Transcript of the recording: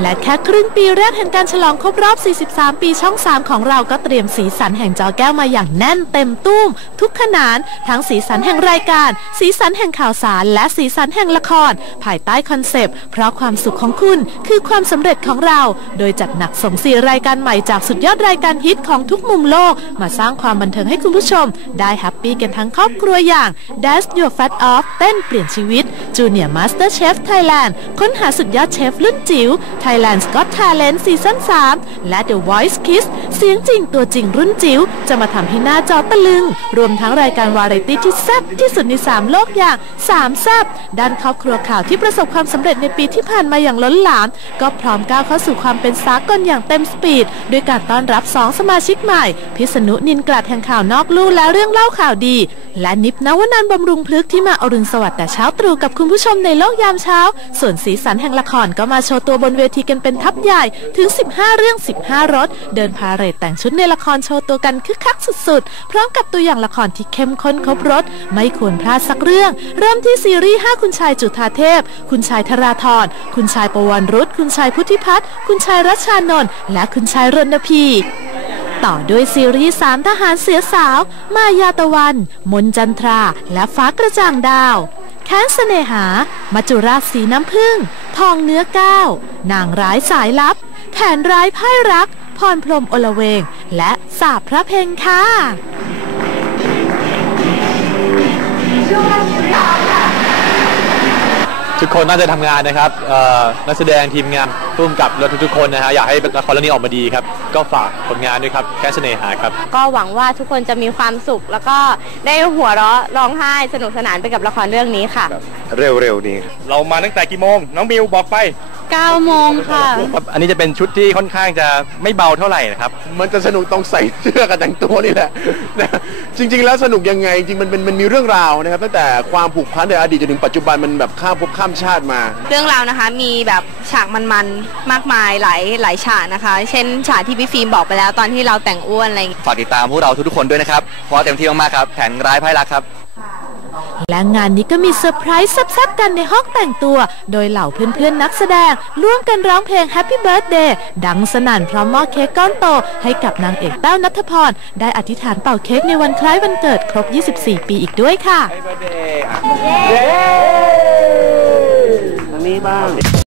และแค่ครึ่งปีแรกแห่งการฉลองครบรอบ 43 ปีช่อง 3 ของเราก็เตรียมสีสันแห่งจอแก้วมาอย่างแน่นเต็มตุ้ม ทุกขนาน ทั้งสีสันแห่งรายการ สีสันแห่งข่าวสาร และสีสันแห่งละคร ภายใต้คอนเซปต์ เพราะความสุขของคุณคือความสำเร็จของเรา โดยจัดหนักส่งสีรายการใหม่จากสุดยอดรายการฮิตของทุกมุมโลก มาสร้างความบันเทิงให้คุณผู้ชม ได้แฮปปี้กันทั้งครอบครัวอย่าง Dash Your Fat Off เต้นเปลี่ยนชีวิต Junior Master Chef Thailand ค้นหาสุดยอดเชฟรุ่นจิ๋ว Thailand's Got Talent ซีซั่น3และ The Voice Kiss เสียงจริงตัวจริงรุ่นจิ๋วจะมาทำให้หน้าจอตะลึง รวมทั้งรายการวาไรตี้ที่แซ่บที่สุดใน 3 โลกอย่าง 3 แซ่บด้านครอบครัวข่าวที่ประสบความสำเร็จในปีที่ผ่านมาอย่างล้นหลาม ก็พร้อมก้าวเข้าสู่ความเป็นสากลอย่างเต็มสปีดด้วยการต้อนรับ 2 สมาชิกใหม่ พิษณุนินกลัดแห่งข่าวนอกลู่และเรื่องเล่าข่าวดี และนิพนวนันบำรุงพลึกที่มาอรุณสวัสดิ์แต่เช้าตรู่กับคุณผู้ชมในโลกยามเช้า ส่วนสีสันแห่งละครก็มาโชว์ตัวบนเวทีกันเป็นทัพใหญ่ถึง 15 เรื่อง 15 รถ เดินพาเหรดแต่งชุดในละครโชว์ตัวกันคึกคักสุดๆ พร้อมกับตัวอย่างละครที่เข้มข้นครบรถ ไม่ควรพลาดสักเรื่อง เริ่มที่ซีรีส์ 5 คุณชายจุธาเทพ คุณชายธราธรคุณชายประวันรุษคุณชายพุทธิพัฒน์คุณชายรัชชานนท์และคุณชายรณพีต่อด้วยซีรีส์สามทหารเสือสาว มายาตะวัน มนจันทรา และฟ้ากระจ่างดาว แค้นเสน่หา มัจจุราชสีน้ำผึ้ง ทองเนื้อก้าว นางร้ายสายลับแผนร้ายไพ่รัก พรพรมอลเวง และสาบพระเพลงค่ะ ทุกคนน่าจะทำงานนะครับเอ่อนักแสดงทีมงานร่วมกับและทุกๆคนนะฮะอยากให้ละครเรื่องนี้ออกมาดีครับ ก็ฝากผลงานด้วยครับแค่เสน่หาครับ ก็หวังว่าทุกคนจะมีความสุข แล้วก็ได้หัวเราะร้องไห้สนุกสนานไปกับละครเรื่องนี้ค่ะ เร็วๆนี้ เรามาตั้งแต่กี่โมง น้องมิวบอกไป 9 โมงค่ะอันนี้จะเป็นชุดที่ค่อนข้างจะไม่เบาเท่าไหร่นะครับ มันจะสนุกต้องใส่เสื้อกันแต่งตัวนี่แหละนะจริง ๆ แล้วสนุกยังไง จริงๆมันมันมันมีเรื่องราวนะครับตั้งแต่ความผูกพันในอดีตจนถึงปัจจุบันมันแบบข้ามภพข้ามชาติมา เรื่องราวนะคะมีแบบฉากมันๆมากมายหลายหลายฉากนะคะ เช่นฉากที่พี่ฟิล์มบอกไปแล้วตอนที่เราแต่งอ้วนอะไรอย่างเงี้ย ฝากติดตามพวกเราทุกๆคนด้วยนะครับเพราะเต็มที่มากๆครับแผนร้ายไพ่รักครับ และงานนี้ก็มีเซอร์ไพรส์แซ่บๆกันในห้องแต่งตัว โดยเหล่าเพื่อนๆนักแสดงร่วมกันร้องเพลง Happy Birthday ดังสนั่นพร้อมมอบเค้กก้อนโต ให้กับนางเอกแต้วนัทพร ได้อธิษฐานเป่าเค้กในวันคล้ายวันเกิดครบ 24 ปีอีกด้วยค่ะทางนี้บ้าง